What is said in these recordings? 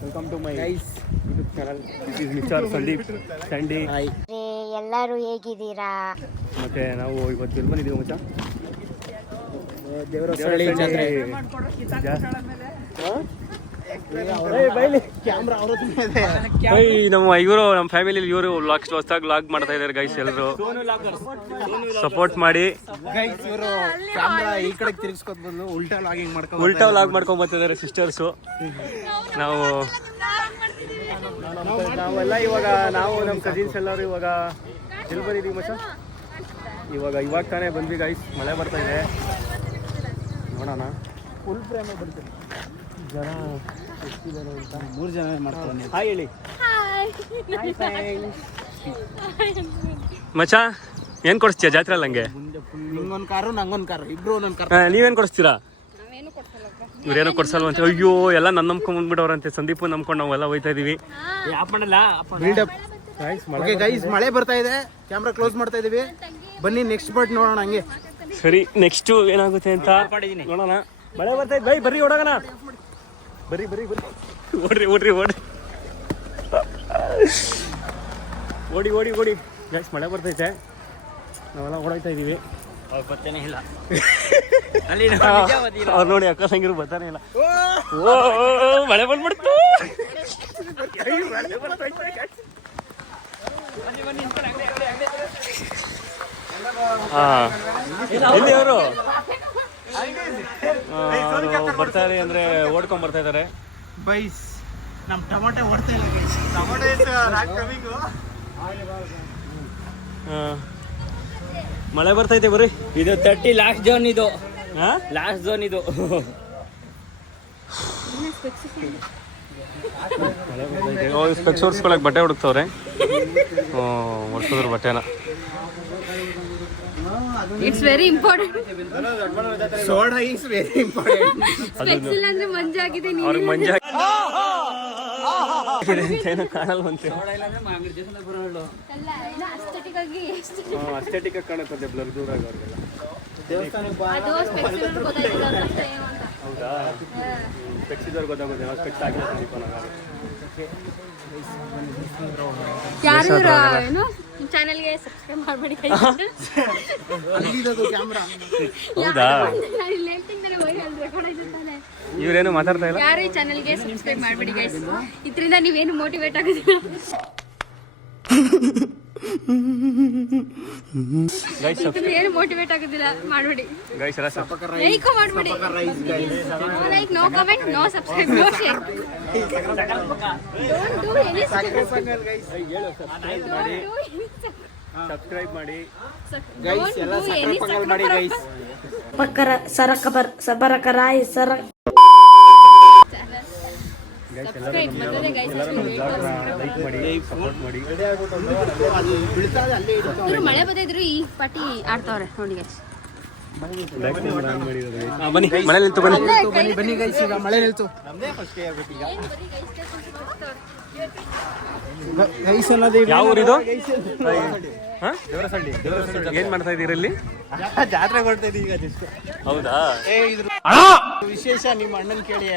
Welcome to my YouTube channel. This is mister Sandeep Sandy. ಎಲ್ಲರೂ ಹೇಗಿದ್ದೀರಾ? ಮತ್ತೆ ನಾವು ಇವತ್ತು ಎಲ್ಲಿ ಬಂದಿದ್ದೀವಿ ಮಚ್ಚ? ದೇವರಸಳ್ಳಿ ಜಾತ್ರೆ. ನಮ್ಮ ಇವರು ನಮ್ಮ ಫ್ಯಾಮಿಲಿ ಇವರು ಹೊಸದಾಗಿ ವ್ಲಾಗ್ ಮಾಡ್ತಾ ಇದ್ದಾರೆ ಗೈಸ್. ಎಲ್ಲರೂ ಸಪೋರ್ಟ್ ಮಾಡಿ. ಇವರು ಕ್ಯಾಮ್ರಾ ಈ ಕಡೆ ತಿರುಗಿಸ್ಕೊತ ಬಂದು ಉಲ್ಟಾ ವ್ಲಾಗ್ ಮಾಡ್ಕೊಂಡ್ ಬರ್ತಿದ್ದಾರೆ ಸಿಸ್ಟರ್ಸು. ನಾವೆಲ್ಲ ಇವಾಗ ನಾವು ನಮ್ಮ ಕಸಿನ್ಸ್ ಎಲ್ಲರೂ ಇವಾಗ ಎಲ್ಲಿ ಬಂದಿದ್ದೀವಿ ಮಚ್ಚ? ಇವಾಗ ತಾನೇ ಬಂದ್ವಿ ಗೈಸ್. ಮಳೆ ಬರ್ತಾ ಇದೆ, ನೋಡೋಣ. ಫುಲ್ ಫ್ರೇಮ್ ಬರ್ತೀವಿ. ಜನ ಎಷ್ಟಿದ್ದಾರೆ ಅಂತ 3 ಜನ ಮಾಡ್ತಾರೆ. ಹಾಯ್ ಹೇಳಿ. ಮಚ್ಚ ಏನ್ ಕೊಡಿಸ್ತೀಯ ಜಾತ್ರೆ ನಂಗೆ? ನಿಂಗೊಂದು ಕಾರು ನಂಗೊಂದು ಕಾರು, ಇಬ್ರು ಒಂದೊಂದು ಕಾರು. ನೀವೇನ್ ಕೊಡಿಸ್ತೀರಾ? ಇವ್ರೇನೋ ಕೊಡ್ಸಲ್ವಂತೆ. ಅಯ್ಯೋ ಎಲ್ಲ ನನ್ನ ನಂಬ್ಕೊಂಡ್ ಬಂದ್ಬಿಟ್ಟವ್ರಂತೆ. ಸಂದೀಪ್ ನಂಬ್ಕೊಂಡು ನಾವೆಲ್ಲ ಹೋಯ್ತಾ ಇದೀವಿ. ಗೈಸ್ ಮಳೆ ಬರ್ತಾ ಇದೆ, ಕ್ಯಾಮ್ರಾ ಕ್ಲೋಸ್ ಮಾಡ್ತಾ ಇದೀವಿ. ಬನ್ನಿ ನೆಕ್ಸ್ಟ್ ಪಾರ್ಟ್ ನೋಡೋಣ. ಹಂಗೆ ಸರಿ, ನೆಕ್ಸ್ಟ್ ಏನಾಗುತ್ತೆ ಅಂತ ನೋಡೋಣ. ಮಳೆ ಬರ್ತಾ ಇದೆ ಬೈ, ಬರ್ರಿ ಓಡೋಣ. ಬರ್ರಿ ಓಡ್ರಿ ಓಡಿ ಗೈಸ್ ಮಳೆ ಬರ್ತೈತೆ, ನಾವೆಲ್ಲ ಓಡಾಯ್ತಾ ಇದೀವಿ. ಬರ್ತಾನೆ ಇಲ್ಲ ಅವ್ರು ನೋಡಿ ಅಕ್ಕ ತಂಗಿರು ಬರ್ತಾನೆ ಇಲ್ಲ. ಓ ಮಳೆ ಬಂದ್ಬಿಡ್ತು. ಎಲ್ಲಿ ಅವರು ಬರ್ತಾರೆ ಅಂದ್ರೆ ಓಡ್ಕೊಂಡ್ ಬರ್ತಾ ಇದಾರೆ. ಬೈಸ್ ನಮ್ ಟೊಮಾಟೊ ಓಡ್ತಾ ಇಲ್ಲ ಗೈಸ್. ಮಳೆ ಬರ್ತೈತೆ ಬರ್ರಿ. ಇದು 30 ಲಾಸ್ಟ್ ಝೋನ್. ಇದು ಲಾಸ್ಟ್ ಝೋನ್. ಇದು ಸ್ಪೆಕ್ಸ್ ಹೊರ್ಸ್ಕೊಳಕ್ ಬಟ್ಟೆ ಹುಡುಕ್ತವ್ರೆ. ಹೊಡ್ಸಿದ್ರು ಬಟ್ಟೆನ. It's very important. Soda is very important. Specs ಇಲ್ಲ ಅಂದ್ರೆ ಮಂಜಾಗಿದೆ. ಅವ್ರಿಗೆ ಮಂಜ ಏನೋ ಕಾಣಲ್ವಂತೆ. ಅಸ್ಥೆಟಿಕ್ ಆಗಿ ಕಾಣುತ್ತೆ ಬ್ಲರ್ ದೂರ ಅವ್ರಿಗೆಲ್ಲ. ಹೌದಾ? ಸ್ಪೆಕ್ಸ್ ಇದ್ದವ್ರು ಗೊತ್ತಾಗುತ್ತೆ. ನಾವು ಸ್ಪೆಕ್ಸ್ ಆಗಿಲ್ಲ ಸಂದೀಪ. ಯಾರು ಏನು ಚಾನೆಲ್ಗೆ ಸಬ್ಸ್ಕ್ರೈಬ್ ಮಾಡಬೇಡಿ. ಕ್ಯಾಮ್ರಾ ಹೌದಾ? ಇವ್ರೇನು ಮಾತಾಡ್ತಾ ಇಲ್ಲ. ಯಾರು ಈ ಚಾನೆಲ್ಗೆ ಸಬ್ಸ್ಕ್ರೈಬ್ ಮಾಡಬೇಡಿ ಗೈಸ್. ಇದರಿಂದ ನೀವೇನು ಮೋಟಿವೇಟ್ ಆಗೋದಿಲ್ಲ ಗೈಸ್. ಏನು ಮೋಟಿವೇಟ್ ಆಗೋದಿಲ್ಲ, ಮಾಡಬೇಡಿ ಗೈಸ್. ಎಲ್ಲ ಲೈಕ್ ಮಾಡಬೇಡಿ. Like, no comment, no subscribe, no share. Subscribe ಮಾಡಿ ಗೈಸ್. ಎಲ್ಲ ಸಬ್ಸ್ಕ್ರೈಬ್ ಮಾಡಿ ಗೈಸ್. ಪಕ್ಕರ ಸರಕಬರ್ ಸಬರಕರಾಯಿ ಸರ ಲೈಕ್ ಮಾಡಿ, ಸಪೋರ್ಟ್ ಮಾಡಿ. ಮಳೆ ಬದಿದ್ರು ಈ ಪಾಟಿ ಆಡ್ತಾವ್ರೆ ನೋಡಿ ಗೈಸ್. ಬನ್ನಿ ಮಳೆ ನಿಲ್ತು. ಬನ್ನಿ ಗೈಸ್, ಈಗ ಮಳೆ ನಿಲ್ತು. ಗೈಸ್ ಅನ್ನೋದು ಯಾವ ಊರಿದು? ಏನ್ ಮಾಡ್ತಾ ಇದೀರಿ ಇಲ್ಲಿ? ಜಾತ್ರೆ ಕೊಡ್ತಾ ಇದೀವಿ ಈಗ. ಹೌದಾ? ವಿಶೇಷ ನಿಮ್ಮ ಅಣ್ಣನ್ ಕೇಳಿ.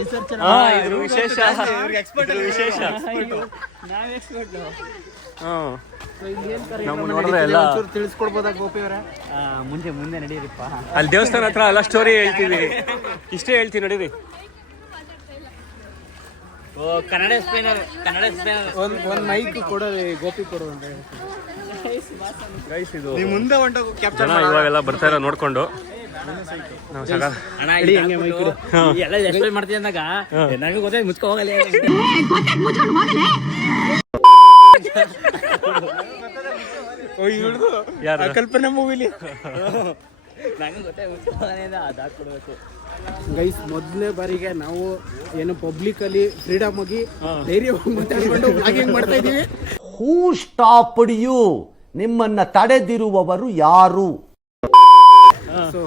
ರಿಸರ್ಚ್ ಇದ್ರ ವಿಶೇಷ. ನಮ್ಮ ನೋಡಿದ್ರೆ ಎಲ್ಲ ತಿಳಿಸ್ಕೊಡ್ಬೋದಾ ಗೋಪಿ ಅವರ? ಮುಂದೆ ನಡೀರಿಪ್ಪ. ಅಲ್ಲಿ ದೇವಸ್ಥಾನ ಹತ್ರ ಎಲ್ಲ ಸ್ಟೋರಿ ಹೇಳ್ತೀವಿ. ಇಷ್ಟೇ ಹೇಳ್ತೀವಿ, ನಡೀರಿ. ಕನ್ನಡ ಒಂದ್ ಮೈಕ್ ಕೊಡೋದು ಗೋಪಿ ಕೊಡು ಅಂತ ಗೈಸ್. ಇದು ಮುಂದೆ ಹೊಂಟೋಗು ಕ್ಯಾಪ್ಚರ್ ಜನ ಇವಾಗೆಲ್ಲ ಬರ್ತಾರ ನೋಡ್ಕೊಂಡು. ನಾವು ಎಲ್ಲ ಎಕ್ಸ್ಪ್ಲೈನ್ ಮಾಡ್ತೀನಿ ಅಂದಾಗ ನನಗೆ ಗೊತ್ತಾಯ್ತು. ಮುಚ್ಕೊ ಹೋಗಲ್ಲ. ಯಾರು? ಕಲ್ಪನಾ ಮೂವಿಲಿ ನಂಗೆ ಗೊತ್ತಾಯ್ತು. ಅದಾಕ್ಬಿಡ್ಬೇಕು ಗೈಸ್. ಮೊದಲನೇ ಬಾರಿಗೆ ನಾವು ಏನು ಪಬ್ಲಿಕ್ ಅಲ್ಲಿ ಫ್ರೀಡಮ್ ಆಗಿ ಧೈರ್ಯವಾಗಿ ಮಾತಾಡ್ಕೊಂಡು ವ್ಲಾಗಿಂಗ್ ಮಾಡ್ತಾ ಇದೀವಿ. Who stopped you? ನಿಮ್ಮನ್ನ ತಡೆದಿರುವವರು ಯಾರು? So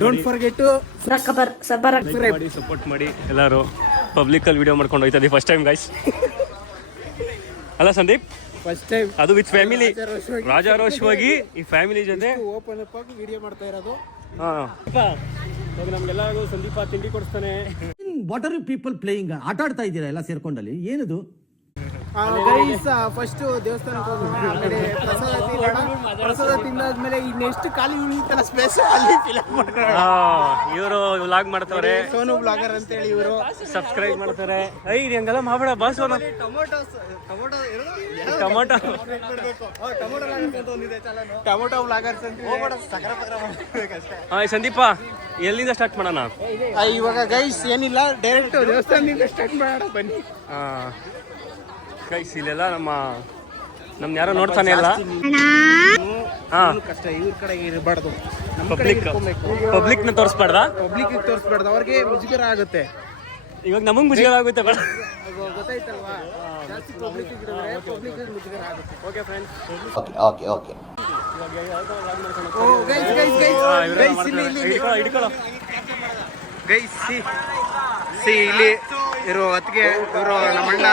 don't forget to subscribe ಮಾಡಿ, ಸಪೋರ್ಟ್ ಮಾಡಿ. ಎಲ್ಲರೂ ಪಬ್ಲಿಕ್ ಅಲ್ಲಿ ವಿಡಿಯೋ ಮಾಡ್ಕೊಂಡು ಹೋಯ್ತಾ ಇದೀವಿ ಫಸ್ಟ್ ಟೈಮ್ ಗೈಸ್. ಅಲ್ಲ ಸಂದೀಪ್? ಫಸ್ಟ್ ಟೈಮ್ ಅದು ವಿತ್ ಫ್ಯಾಮಿಲಿ. ರಾಜಾರೋಷವಾಗಿ ಈ ಫ್ಯಾಮಿಲಿ ಜೊತೆ ಓಪನ್ ಅಪ್ ಆಗಿ ವಿಡಿಯೋ ಮಾಡ್ತಾ ಇರೋದು. ಇವಾಗ ನಮ್ಗೆಲ್ಲರಿಗೂ ಸಂದೀಪ ತಿಂಡಿ ಕೊಡಿಸ್ತಾನೆ. What are you people playing? ಆಟ ಆಡ್ತಾ ಇದ್ದೀರಾ ಎಲ್ಲ ಸೇರ್ಕೊಂಡಲ್ಲಿ, ಏನದು? ಗೈಸ್ ಫಸ್ಟ್ ದೇವಸ್ಥಾನಕ್ಕೆ ಹೋಗೋಣ, ಆಮೇಲೆ ಪ್ರಸಾದ ತಿಂದಾದ್ಮೇಲೆ ಇನ್ನೆಷ್ಟು ಖಾಲಿ ಉಳಿತಲ್ಲ ಸ್ಪೇಸ್ ಅಲ್ಲಿ ಫಿಲಮ್ ಮಾಡ್ತಾರೆ. ಇವರು ವ್ಲಾಗ್ ಮಾಡ್ತಾರೆ, ಸೋನು ಬ್ಲಾಗರ್ ಅಂತ ಹೇಳಿ ಇವರು ಸಬ್ಸ್ಕ್ರೈಬ್ ಮಾಡ್ತಾರೆ. ಇದು ಹಂಗೆಲ್ಲ ಮಾಡಬೇಡ ಬಾಸ್. ಟೊಮೊಟೊ ಬ್ಲಾಗರ್ಸ್ ಅಂತ ಸಂದೀಪ ಎಲ್ಲಿಂದ ಸ್ಟಾರ್ಟ್ ಮಾಡೋಣ? ಇವಾಗ ಗೈಸ್ ಏನಿಲ್ಲ, ಡೈರೆಕ್ಟ್ ದೇವಸ್ಥಾನದಿಂದ ಸ್ಟಾರ್ಟ್ ಮಾಡೋಣ ಬನ್ನಿ. ಗೈಸ್ ಇಲ್ಲೆಲ್ಲ ನಮ್ಮ ಯಾರೋ ನೋಡ್ತಾನೆ ಇಲ್ಲ. ಕಷ್ಟ ಇವ್ರ ಕಡೆಗೆ ಇರಬಾರ್ದು, ಪಬ್ಲಿಕ್ ನ ತೋರಿಸ್ಬಾರ್ದ, ಪಬ್ಲಿಕ್ ತೋರಿಸ್ಬಾರ್ದು, ಅವ್ರಿಗೆ ಮುಜುಗರ ಆಗುತ್ತೆ. ಇವಾಗ ನಮಗ್ ಮುಜುಗರ ಆಗುತ್ತೆ. ಗೊತ್ತಾಯ್ತಲ್ವಾ, ಜಾಸ್ತಿ ಪಬ್ಲಿಕ್ ಮುಜುಗರ ಆಗುತ್ತೆ. ಓಕೆ ಫ್ರೆಂಡ್ಸ್, ಓಕೆ ಇಲ್ಲಿ ಇರೋ ಹೊತ್ತಿಗೆ ಇವರು ನಮ್ಮಣ್ಣ.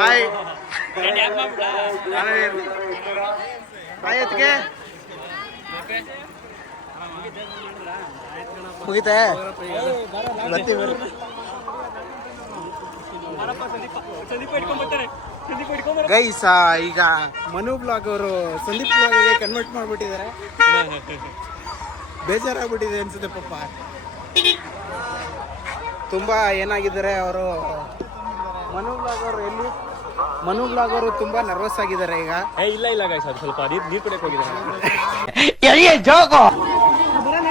ಹಾಯ್ ಹಾಯ್ ಹೊತ್ತಿಗೆ ಮುಗಿತೆ ಗೈಸ್. ಈಗ ಮನು ಬ್ಲಾಗ್ ಅವರು ಸಂದೀಪ್ ಬ್ಲಾಗ್ಗೆ ಕನ್ವರ್ಟ್ ಮಾಡ್ಬಿಟ್ಟಿದ್ದಾರೆ. ಬೇಜಾರಾಗ್ಬಿಟ್ಟಿದೆ ಅನ್ಸುತ್ತೆ ಪಾಪ. ತುಂಬಾ ಏನಾಗಿದ್ದಾರೆ ಅವರು. ಮನು ಬ್ಲಾಗ್ ಅವರು ತುಂಬಾ ನರ್ವಸ್ ಆಗಿದ್ದಾರೆ ಈಗ. ಇಲ್ಲ ಗೈಸ್, ಅದು ಸ್ವಲ್ಪ ನೀರ್ ಕುಡಿಯಕ್ಕೆ ಹೋಗಿದ್ದಾರೆ.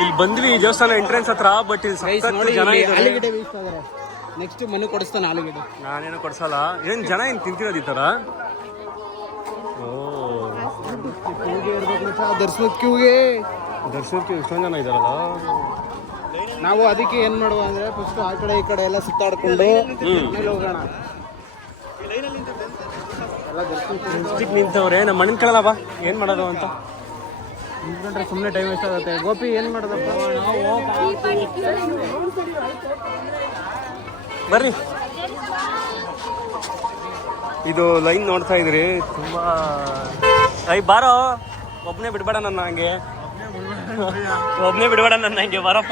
ಇಲ್ಲಿ ಬಂದ್ವಿ ದೇವಸ್ಥಾನ ಎಂಟ್ರೆನ್ಸ್ ಹತ್ರ, ಬಟ್ ಇಲ್ಲಿ ಜನ ಆಲೂಗಡ್ಡೆ ಬೇಯಿಸ್ತಾ ಇದಾರೆ. ನೆಕ್ಸ್ಟ್ ಮನು ಕೊಡಿಸ್ತಾನೆ ಆಲೂಗಡ್ಡೆ. ನಾನೇನು ಕೊಡ್ಸಲ್ಲ. ಏನ್ ಜನ ಏನ್ ತಿಂತಿರೋದು ಈ ತರ? ದರ್ಶನಕ್ಕೆ ಎಷ್ಟೊಂದು ಜನ ಇದಾರಲ್ಲ. ನಾವು ಅದಕ್ಕೆ ಏನ್ ಮಾಡುವ ಅಂದ್ರೆ ಫಸ್ಟ್ ಆ ಕಡೆ ಈ ಕಡೆ ಎಲ್ಲ ಸುತ್ತಾಡ್ಕೊಂಡು ಮೇಲೆ ಹೋಗೋಣ. ನಿಂತವ್ರೆ ನಮ್ಮ ಮಣ್ಣಿನ ಕೇಳಲ್ಲ ಬಾ, ಏನ್ ಮಾಡೋದು ಅಂತ ನಿಂತ್ಕೊಂಡ್ರೆ ಸುಮ್ಮನೆ ಟೈಮ್ ವೇಸ್ಟ್ ಆಗುತ್ತೆ. ಗೋಪಿ ಏನ್ ಮಾಡೋದಪ್ಪ? ಬರ್ರಿ. ಇದು ಲೈನ್ ನೋಡ್ತಾ ಇದ್ರಿ, ತುಂಬಾ ಬಾರೋ. ಒಬ್ನೇ ಬಿಡ್ಬೇಡ ನನ್ನ ಹಂಗೆ, ಬರಪ್ಪ.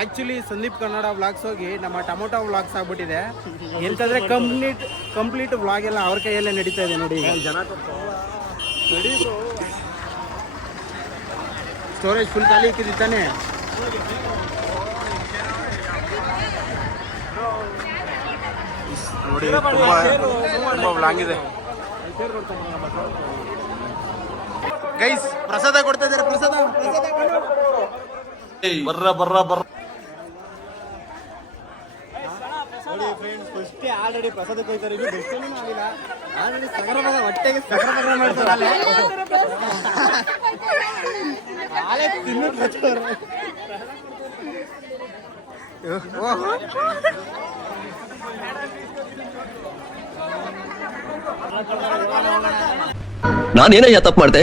ಆಕ್ಚುಲಿ ಸಂದೀಪ್ ಕನ್ನಡ ವ್ಲಾಗ್ಸ್ ಹೋಗಿ ನಮ್ಮ ಟೊಮೊಟೊ ವ್ಲಾಗ್ಸ್ ಆಗ್ಬಿಟ್ಟಿದೆ. ಎಂತಂದ್ರೆ ಕಂಪ್ಲೀಟ್ ವ್ಲಾಗ್ ಎಲ್ಲ ಅವ್ರ ಕೈಯಲ್ಲೇ ನಡೀತಾ ಇದೆ ನೋಡಿ. ಜನ ಸ್ಟೋರೇಜ್ ಫುಲ್ ಖಾಲಿ ಇಕ್ಕಿದ್ದಾನೆ. ನೋಡಿ ತುಂಬಾ ವ್ಲಾಗ್ ಇದೆ ಗೈಸ್. ಪ್ರಸಾದ ಕೊಡ್ತಾ ಇದ್ದಾರೆ. ಪ್ರಸಾದ ನೋಡಿ ಫ್ರೆಂಡ್ಸ್, ಫಸ್ಟ್ ಆಲ್ರೆಡಿ ಪ್ರಸಾದ ಕೊಯ್ತಾರೆ. ಇದು ದರ್ಶನೂ ಆಗಿಲ್ಲ, ಆಲ್ರೆಡಿ ಸಗರಬಗ ಹೊಟ್ಟೆಗೆ ಸಗರಬಗ ಮಾಡ್ತಾರೆ. ಆಲೆ ತಿನ್ನೋದು ನಾನೇನಯ್ಯ ತಪ್ಪು ಮಾಡ್ದೆ?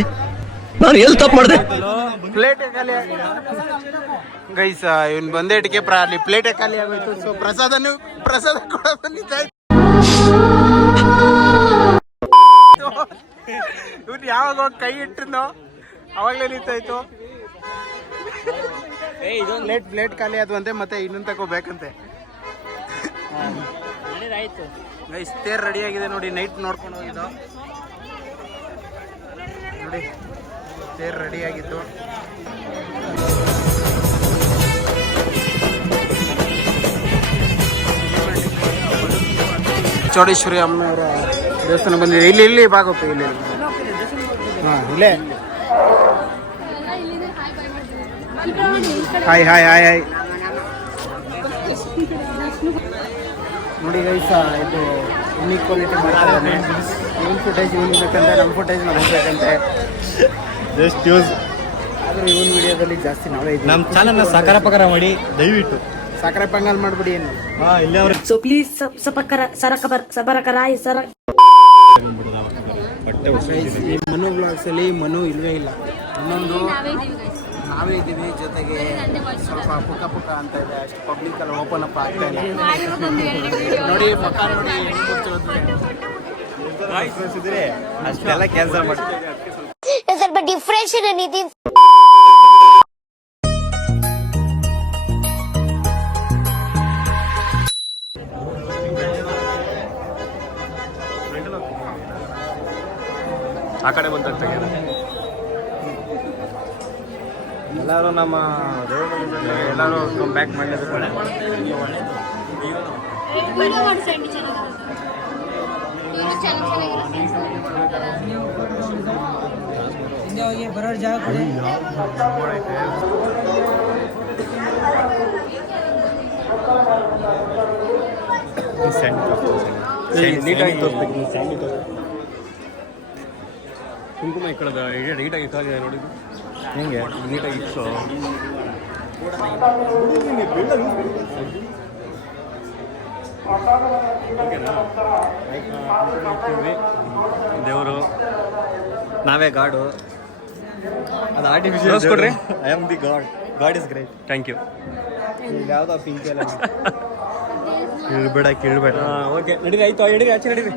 ನಾನು ಎಲ್ಲಿ ತಪ್ಪು ಮಾಡ್ದೆ? ಪ್ಲೇಟ್ ಖಾಲಿ ಗೈಸ್. ಇವನ್ ಬಂದೇಟಿಗೆ ಅಲ್ಲಿ ಪ್ಲೇಟ್ ಖಾಲಿ ಆಗೋಯ್ತು. ಸೊ ಪ್ರಸಾದ ಕೂಡ ಬಂದಿದ್ದಾಯ್ತು. ಇವ್ನು ಯಾವಾಗ ಕೈ ಇಟ್ಟಿದ್ನೋ ಅವಾಗ್ಲೇ ನಿಂತಾಯ್ತು. ಪ್ಲೇಟ್ ಖಾಲಿ ಆದ್ವಂತೆ, ಮತ್ತೆ ಇನ್ನೊಂದು ತಗೋಬೇಕಂತೆ. ಗೈಸ್ ತೇರ್ ರೆಡಿ ಆಗಿದೆ ನೋಡಿ. ನೈಟ್ ನೋಡ್ಕೊಂಡು ಹೋಗಿದ್ದು ನೋಡಿ, ತೇರ್ ರೆಡಿ ಆಗಿತ್ತು. ಚೌಡೇಶ್ವರಿ ಅಮ್ಮನವರ ದೇವಸ್ಥಾನ ಬಂದಿದೆ. ಇಲ್ಲಿ ಬಾಗಪ್ಪ, ಇಲ್ಲಿ ಇಲ್ಲೇ. ಹಾಯ್ ನೋಡಿ ಗೈಸ್, ಇದು ಯುನಿಕ್ ಕ್ವಾಲಿಟಿ ಮಾಡ್ತಾರೆ. ಇವನ್ ಫುಟೇಜ್ ಇವನ್ ಬೇಕಂತೆ, ನಮ್ಮ ಫುಟೇಜ್ ನಮಗೆ ಬೇಕಂತೆ. Just use. ಆದ್ರೆ ಇವನ್ ವಿಡಿಯೋದಲ್ಲಿ ಜಾಸ್ತಿ ನಾವೇ ಇದ್ದೀವಿ. ನಮ್ಮ ಚಾನಲ್ನ ಸಾಕಾರ ಪಕಾರ ಮಾಡಿ ದಯವಿಟ್ಟು ಸಾಕರೆ ಪಂಗಲ್ ಮಾಡ್ಬಿಡಿ ಏನು. ಇಲ್ಲೇ ಅವ್ರ So please sabarakai sar. ಈ ಮನು ಬ್ಲಾಗ್ಸ್ ಅಲ್ಲಿ ಮನು ಇಲ್ವೇ ಇಲ್ಲ. ಇನ್ನೊಂದು ನಾವೇ ಇದ್ದೀವಿ, ಜೊತೆಗೆ ಸ್ವಲ್ಪ ಪುಕ್ಕ ಅಂತ ಇದೆ. ಅಷ್ಟು ಪಬ್ಲಿಕ್ ಅಲ್ಲಿ ಓಪನ್ ಅಪ್ ಆಗ್ತಾ ಇಲ್ಲ ನೋಡಿ. ಮಕ್ಕ ನೋಡಿ ಅಷ್ಟೆಲ್ಲ ಕೆಲಸ ಮಾಡಿ ಸ್ವಲ್ಪ ಡಿಫ್ರೆನ್ಷಿಯೇಟ್ ನಿತಿನ್. ಆ ಕಡೆ ಬಂತ ಎಲ್ಲರೂ ನಮ್ಮ ಎಲ್ಲರೂ ಕಮ್ ಬ್ಯಾಕ್ ಮಾಡಲಿಕ್ಕೆ ವಿಡಿಯೋ ಮಾಡಿ ಸಂಡಿ ಚೆನ್ನಾಗಿರುತ್ತೆ. ಹಿಂದೆ ಹೋಗಿ ಬರೋರ್ ಜಾಗ ಕೊಡಿ. ನೀಟಾಗಿ ತೋರಿಸ್ಬೇಕು. ಕುಂಕುಮ ಇಕ್ಕಳದ ನೀಟಾಗಿ ಇಕ್ಕಾಗಿದೆ ನೋಡಿ. ಹೆಂಗೆ ನೀಟಾಗಿ ಇಕ್ಸೋ. ದೇವರು ನಾವೇ ಗಾಡು. ಅದು ಆರ್ಟಿಫಿಷಿಯಲ್ ಕೊಡ್ರಿ. I am the God. God is great. Thank you. ಯಾವುದೋ ಪಿಂಕ್ ಎಲ್ಲ ಕೇಳಬೇಡ. ಓಕೆ ನಡೀರಿ, ಆಯ್ತು ನಡೀರಿ, ಆಚೆ ನಡೀರಿ.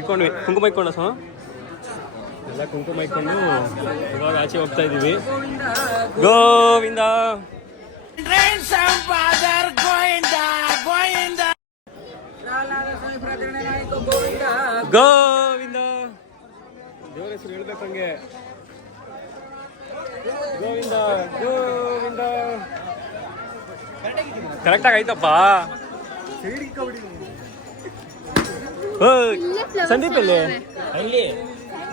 ಇಕ್ಕೊಂಡ್ವಿ ಕುಂಕುಮ ಇಕ್ಕೊಂಡ ಸಹ ಎಲ್ಲ ಕುಂಕುಮ ಇಕ್ಕೊಂಡು ಇವಾಗ ಆಚೆ ಹೋಗ್ತಾ ಇದ್ದೀವಿ. ಗೋವಿಂದ ಗೋವಿಂದ. ದೇವರ ಹೆಸರು ಹೇಳ್ಬೇಕು ಹಂಗೆ. ಗೋವಿಂದ ಗೋವಿಂದ. ಕರೆಕ್ಟಾಗಿ ಆಯ್ತಪ್ಪ. ಸಂದೀಪ್ ಅಲ್ಲಿ ಅಲ್ಲಿ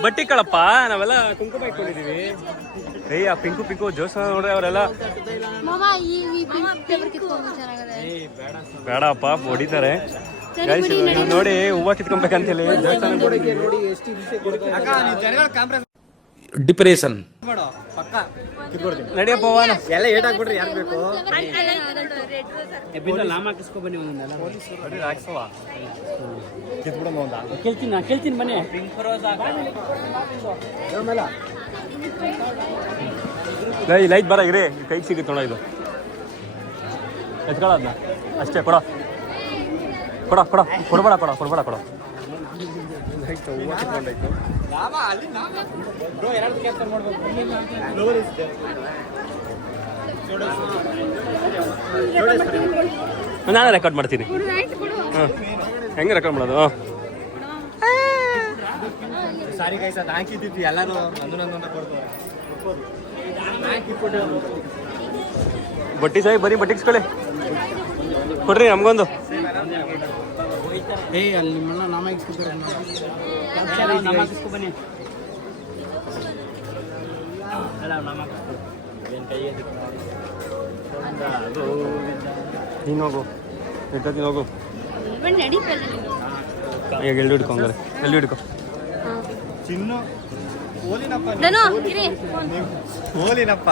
ಬಟ್ಟಿ ಕಳಪ್ಪ, ನಾವೆಲ್ಲ ಕುಂಕುಮ ಇಟ್ಕೊಂಡಿದೀವಿ. ಆ ಪಿಂಕು ಜೋಸ್ ನೋಡ್ರಿ ಅವರೆಲ್ಲ. ಮಾಮ ಈ ಪೇಪರ್ ಕಿತ್ಕೊಂಡು ಚೆನ್ನಾಗಿದೆ. ಬೇಡಪ್ಪ ಹೊಡಿತಾರೆ. ನೋಡಿ ಹೂವ ಕಿತ್ಕೊಬೇಕಂತೇಳಿ ಡಿಪ್ರೆಷನ್ ನಡಿಯಪ್ಪ ಎಲ್ಲ ಏಟ್ ಹಾಕ್ಬಿಟ್ರಿ ಯಾರು ಬೇಕು. ನಾಮ ಹಾಕಿಸ್ಕೊ ಬನ್ನಿ ಒಂದೊಂದೆಲ್ಲ. ಕೇಳ್ತೀನಿ ಬನ್ನಿ. ಲೈಟ್ ಬರ ಇರಿ, ಕೈಗೆ ಸಿಗುತ್ತೆ ನೋಡ. ಇದು ಎತ್ಕೊಳ್ಳೋದ್ನ ಅಷ್ಟೇ. ಕೊಡ ಕೊಡಬೇಡ. ಹೂವ ಕಿತ್ಕೊಂಡಾಯ್ತು. ನಾನೇ ರೆಕಾರ್ಡ್ ಮಾಡ್ತೀನಿ. ಹಾಂ, ಹೆಂಗೆ ರೆಕಾರ್ಡ್ ಮಾಡೋದು? ಸಾರಿ ಗೈಸ್, ಅದು ಹಾಕಿದ್ದೀವಿ ಎಲ್ಲರೂ ನಂದು ಬಟ್ಟಿ ಸಾಯಿ ಬರೀ ಬಟ್ಟಿಸ್ಕೊಳ್ಳಿ. ಕೊಡ್ರಿ ನಮ್ಗೊಂದು. ಅಲ್ಲಿ ನಿಮ್ಮನ್ನ ನಾಮ ಇಟ್ಕೊತಾರೆ. ನಾಮ ಹಾಕಿಸ್ಕೊ ಬನ್ನಿ. ನೀನು ಹೋಗು, ಇಟ್ಟೋಗಿ ಹೋಗು. ನಡಿ ಈಗ ಎಲ್ಲಿ ಹಿಡ್ಕೊ, ಹಂಗಾರೆ ಎಲ್ಲಿ ಹಿಡ್ಕೊ. ಚಿನ್ನು ಓಲಿನಪ್ಪ. ಧನು ಇರಿ. ಓಲಿನಪ್ಪ.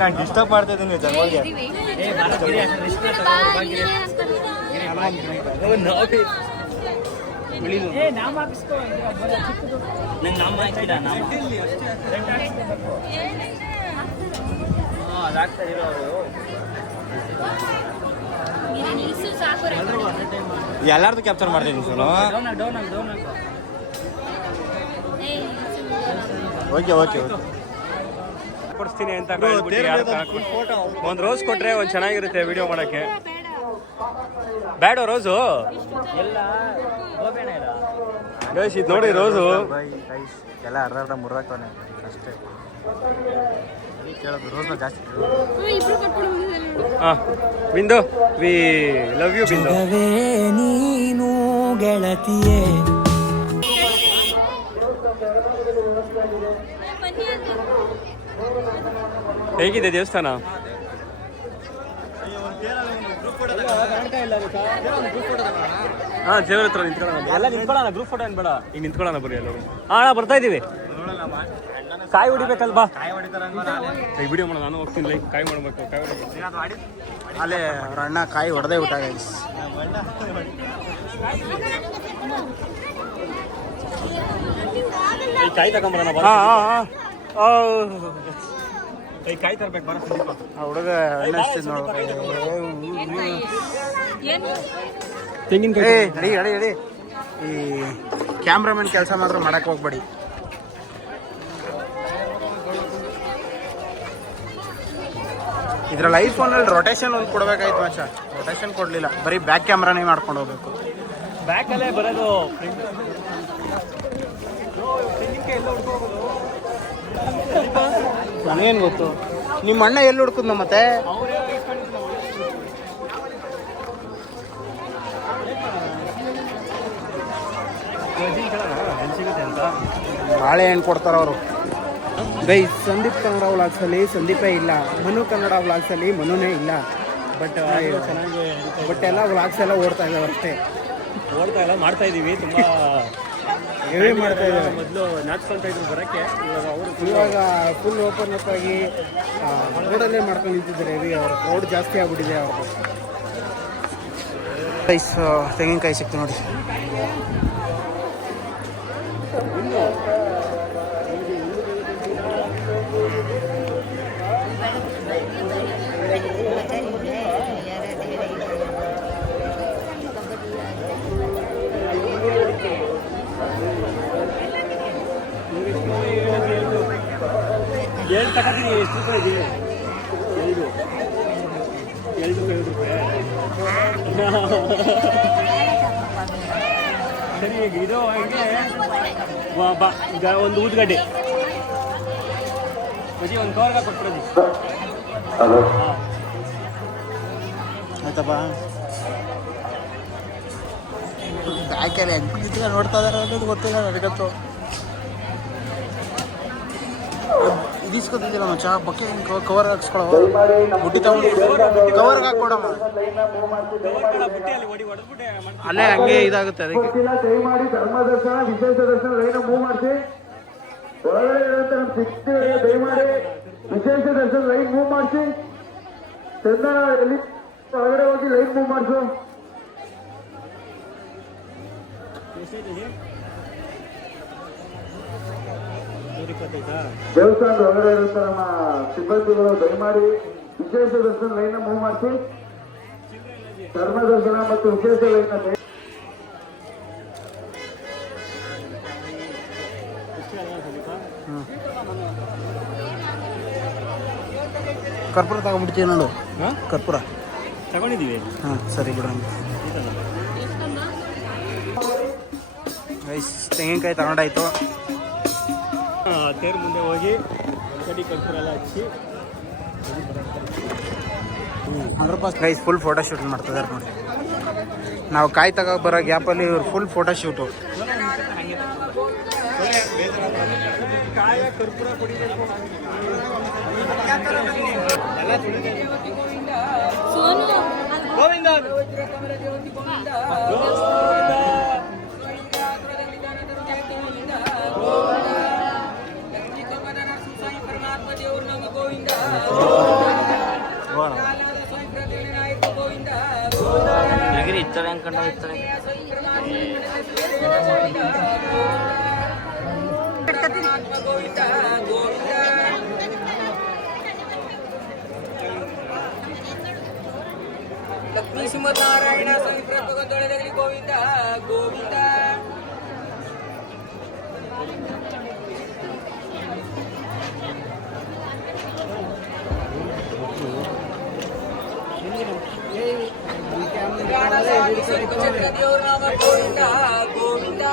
ನಾನು ಡಿಸ್ಟರ್ಬ್ ಮಾಡ್ತಾ ಇದ್ದೀನಿ ಜನವಾಗಿ. ನಾಮ ಹಾಕಿಸ್ಕೊ. ನಂಗೆ ನಾಮ ಹಾಕಿಡ. ಅದಾಗ್ತಾ ಇರೋರು ಎಲ್ಲಾರ್ದು ಕ್ಯಾಪ್ಚರ್ ಮಾಡ್ತೀನಿ ಸೋನು. ಓಕೆ ಕೊಡಿಸ್ತೀನಿ ಅಂತ ಒಂದು ರೋಸ್ ಕೊಟ್ರೆ ಒಂದು ಚೆನ್ನಾಗಿರುತ್ತೆ ವಿಡಿಯೋ ಮಾಡಕ್ಕೆ. ಬೇಡ ರೋಸು. ಗೈಸ್ ಇದು ನೋಡಿ ರೋಸು. ಎಲ್ಲ ಅರ್ಧ ಮುರ್ರಾಕ್ತಾನೆ ಅಷ್ಟೇ. ಕೇಳೋದು ರೋಸ್ನ ಜಾಸ್ತಿ. ಹಾಂ ಬಿಂದು, ವಿ ಲವ್ ಯು ಬಿಂದು. ನೀನು ಗೆಳತಿಯೇ. ಹೇಗಿದೆ ದೇವಸ್ಥಾನ? ಹಾಂ, ದೇವರ ಹತ್ರ ನಿಂತ್ಕೊಳ್ಳೋಣ. ಎಲ್ಲ ನಿಂತ್ಕೊಳ್ಳೋಣ, ಗ್ರೂಪ್ ಫೋಟೋ ಏನು ಬೇಡ, ಈಗ ನಿಂತ್ಕೊಳ್ಳೋಣ ಬರೀ ಎಲ್ಲರೂ. ಹಾಂ ಬರ್ತಾ ಇದ್ದೀವಿ. ಕಾಯಿ ಹೊಡಿಬೇಕಲ್ವಾ? ಈಗ ವಿಡಿಯೋ ಮಾಡೋಣ, ನಾನು ಹೋಗ್ತೀನಿ. ಲೈಕ್ ಕಾಯಿ ಮಾಡಬೇಕು, ಕಾಯಿ ಹೊಡಿಬೇಕು. ಅಲ್ಲೇ ಅವ್ರ ಅಣ್ಣ ಕಾಯಿ ಹೊಡೆದೇ ಊಟ ಗೈಸ್. ಕಾಯಿ ತಗೊಂಬರೋಣ. ಹಾಂ ಈ ಕಾಯಿ ತರ್ಬೇಕು ಬರ ಸಂದೀಪ. ಆ ಹುಡುಗ ಎಣ್ಣೆ ಹಚ್ತಿದ್ ನೋಡ್ಬೇಕು. ತೆಂಗಿನಕಾಯಿ ಅಡಿ ಈ ಕ್ಯಾಮ್ರಾಮನ್ ಕೆಲಸ ಮಾತ್ರ ಮಾಡಕ್ ಹೋಗ್ಬೇಡಿ. ಇದ್ರಲ್ಲಿ ಐಫೋನಲ್ಲಿ ರೊಟೇಷನ್ ಒಂದು ಕೊಡ್ಬೇಕಾಯ್ತು ಮಚ್ಚ, ರೊಟೇಷನ್ ಕೊಡ್ಲಿಲ್ಲ, ಬರೀ ಬ್ಯಾಕ್ ಕ್ಯಾಮ್ರಾನೇ ಮಾಡ್ಕೊಂಡು ಹೋಗ್ಬೇಕು. ಬ್ಯಾಕಲ್ಲೇ ಬರೋದು. ತೆಂಗಿನಕಾಯಿ ಎಲ್ಲ ಹುಡ್ಕೋಬೋದು. ನನಗೇನು ಗೊತ್ತು, ನಿಮ್ಮ ಅಣ್ಣ ಎಲ್ಲಿ ಹುಡ್ಕುದ್ನ ಮತ್ತೆ? ಬಾಳೆಹಣ್ಣು ಕೊಡ್ತಾರ ಅವರು. ಗೈ ಸಂದೀಪ್ ಕನ್ನಡ ವ್ಲಾಗ್ಸಲ್ಲಿ ಸಂದೀಪೇ ಇಲ್ಲ, ಮನು ಕನ್ನಡ ವ್ಲಾಗ್ಸಲ್ಲಿ ಮನುನೇ ಇಲ್ಲ. ಬಟ್ ಎಲ್ಲ ವ್ಲಾಗ್ಸ್ ಎಲ್ಲ ಓಡ್ತಾ ಇದ್ದಾವೆ ಅಷ್ಟೇ. ಓಡ್ತಾ ಇಲ್ಲ, ಮಾಡ್ತಾ ಇದೀವಿ. ತುಂಬಾ ಹೆವಿ ಮಾಡ್ತಾ ಇದ್ದಾರೆ. ಮೊದಲು ನಾಚ್ಕೊಂತ ಇದ್ರು ಬರಕ್ಕೆ, ಇವಾಗ ಫುಲ್ ಓಪನ್ ಅಪ್ ಆಗಿ ರೋಡಲ್ಲೇ ಮಾಡ್ಕೊಂಡು ನಿಂತಿದ್ದಾರೆ. ಹೆವಿ ಅವರು ಕ್ರೌಡ್ ಜಾಸ್ತಿ ಆಗ್ಬಿಟ್ಟಿದೆ ಅವ್ರದ್ದು. ತೆಂಗಿನಕಾಯಿ ಸಿಕ್ತು ನೋಡಿ. ಏನು ತಗೋತೀನಿ? ಎಷ್ಟು ರೂಪಾಯಿ ಇದೆ? 2 ರೂಪಾಯಿ. ಸರಿ, ಈಗ ಇದು ಹಂಗೆ ಈಗ ಒಂದು ಊದ್ಗಡ್ಡೆ ಬಜಿ ಒಂದು ಕವರ್ಗ ಕೊಟ್ಬಿಡೋದು. ಆಯ್ತಪ್ಪ. ಬ್ಯಾಕಲ್ಲಿ ಹೆಂಗೆ ನೋಡ್ತಾ ಇದಾರೆ ಅನ್ನೋದು ಗೊತ್ತಿಲ್ಲ ನನಗಂತೂ. ಇದಿಸ್ಕೊತಿದ್ದಿಲ್ಲ ಮಚ್ಚ, ಬಕ್ಕೆ ಹಿಂಗೆ ಕವರ್ ಹಾಕ್ಸ್ಕೊಳವ, ಬುಟ್ಟಿ ತಗೊಂಡು ಕವರ್ಗೆ ಹಾಕ್ಕೊಡಮ್ಮ. ಅಲ್ಲೇ ಹಂಗೆ ಇದಾಗುತ್ತೆ ಅದಕ್ಕೆ. ದಯಮಾಡಿ ಧರ್ಮ ದರ್ಶನ ವಿಶೇಷ ದರ್ಶನ ಲೈನ್ ಮೂವ್ ಮಾಡಿಸಿ. ಒಳಗಡೆ ಇರುವಂತ ನಮ್ಮ ಸಿಕ್ಸ್ ದಯಮಾಡಿ ವಿಶೇಷ ದರ್ಶನ ಲೈನ್ ಮೂವ್ ಮಾಡಿಸಿ. ಚಂದನ ಎಲ್ಲಿ ಒಳಗಡೆ ಹೋಗಿ ಲೈನ್ ಮೂವ್ ಮಾಡಿಸು. ದೇವಸ್ಥಾನದ ಒಳಗಡೆ ಇರುವಂತ ನಮ್ಮ ಸಿಬ್ಬಂದಿಗಳು ದಯಮಾಡಿ ವಿಶೇಷ ದರ್ಶನ ಲೈನ್ ಮೂವ್ ಮಾಡಿಸಿ. ಧರ್ಮ ದರ್ಶನ ಮತ್ತು ವಿಶೇಷ ಲೈನ್ ಕರ್ಪೂರ ತಗೊಂಡ್ಬಿಡ್ತೀವಿ ನೋಡು. ಕರ್ಪೂರ ತಗೊಂಡಿದ್ದೀವಿ. ಹಾಂ ಸರಿ ಬಿಡ. ತೆಂಗಿನಕಾಯಿ ತಗೊಂಡಾಯ್ತು. ತೇರು ಮುಂದೆ ಹೋಗಿ ಕಡಿ ಕರ್ಪೂರ ಎಲ್ಲ ಹಚ್ಚಿ 100% ಗೈಸ್ ಫುಲ್ ಫೋಟೋ ಶೂಟ್ ಮಾಡ್ತಿದ್ದಾರೆ ನೋಡಿ. ನಾವು ಕಾಯಿ ತಗೋ ಬರೋ ಗ್ಯಾಪಲ್ಲಿ ಇವ್ರು ಫುಲ್ ಫೋಟೋ ಶೂಟು. ಕಾಯ ಕರ್ಪೂರ ಕುಡಿಬೇಕು. ಗೋವಿಂದ ಇರ್ತಾರೆ ಅನ್ಕೊಂಡು ಹೋಗ್ತಾರೆ. ಲಕ್ಷ್ಮೀ ಸಿಂಹನಾರಾಯಣ ಸಂಕ್ರಾಂತಿ ಗೋವಿಂದ ಗೋವಿಂದ. ದೇವರ ನಾಮ ಗೋವಿಂದ ಗೋವಿಂದ.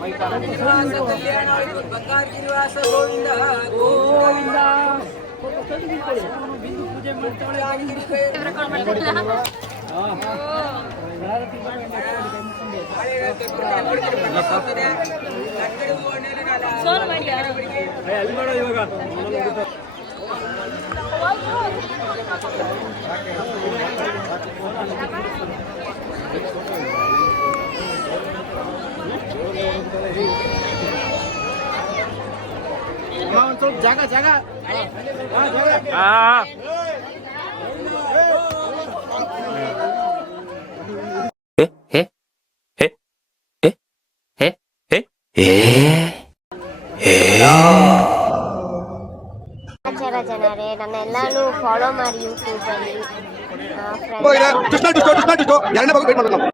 ಬಂಗಾರ ಶ್ರೀನಿವಾಸ ಗೋವಿಂದ ಗೋವಿಂದ. ಪೂಜೆ ಅಲ್ಲಿ ಮಾಡೋ ಇವಾಗ ಒಂದು ಸ್ವಲ್ಪ ಜಾಗ ಜಾಗ ಸಮಾಚಾರ ಜನರೇ, ನನ್ನೆಲ್ಲಾನು ಫಾಲೋ ಮಾಡಿ ಯೂಟ್ಯೂಬಲ್ಲಿ. ಎರಡನೇ ಭಾಗ ವೇಟ್ ಮಾಡೋಣ ನಾವು.